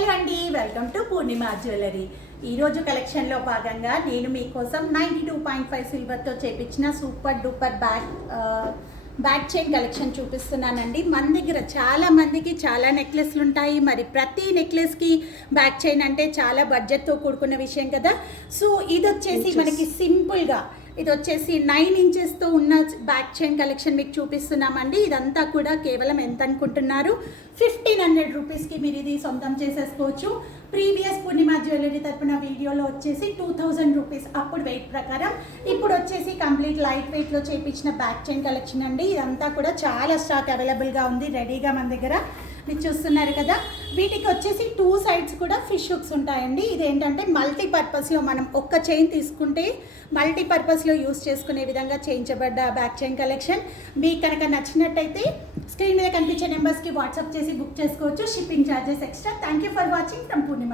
Hello అండి, welcome to Purnima jewellery. ఈరోజు కలెక్షన్లో భాగంగా నేను మీకోసం 92.5 సిల్వర్తో చేపించిన super duper back chain collection చూపిస్తున్నానండి. మన దగ్గర చాలా మందికి చాలా నెక్లెస్లు ఉంటాయి. మరి ప్రతి నెక్లెస్కి బ్యాక్ చైన్ అంటే చాలా బడ్జెట్తో కూడుకున్న విషయం కదా. సో ఇది వచ్చేసి మనకి సింపుల్గా ఇది వచ్చేసి 9 ఇంచెస్తో ఉన్న బ్యాక్ చైన్ కలెక్షన్ మీకు చూపిస్తున్నామండి. ఇదంతా కూడా కేవలం ఎంత అనుకుంటున్నారు? 1500 రూపీస్కి మీరు ఇది సొంతం చేసేసుకోవచ్చు. ప్రీవియస్ పూర్ణిమ జ్యువెలరీ తరపున వీడియోలో వచ్చేసి 2000 రూపీస్ అప్పుడు వెయిట్ ప్రకారం. ఇప్పుడు వచ్చేసి కంప్లీట్ లైట్ వెయిట్లో చేయించిన బ్యాక్ చైన్ కలెక్షన్ అండి. ఇదంతా కూడా చాలా స్టాక్ అవైలబుల్గా ఉంది రెడీగా మన దగ్గర. మీరు చూస్తున్నారు కదా, వీటికి వచ్చేసి 2 సైడ్స్ కూడా ఫిష్ హుక్స్ ఉంటాయండి. ఇదేంటంటే మల్టీపర్పస్లో మనం ఒక్క చైన్ తీసుకుంటే మల్టీపర్పస్లో యూస్ చేసుకునే విధంగా చేయించబడ్డ బ్యాక్ చైన్ కలెక్షన్. మీకు కనుక నచ్చినట్టయితే స్క్రీన్ మీద కనిపించే నెంబర్స్కి వాట్సాప్ చేసి బుక్ చేసుకోవచ్చు. Shipping charges extra. Thank you for watching from Purnima.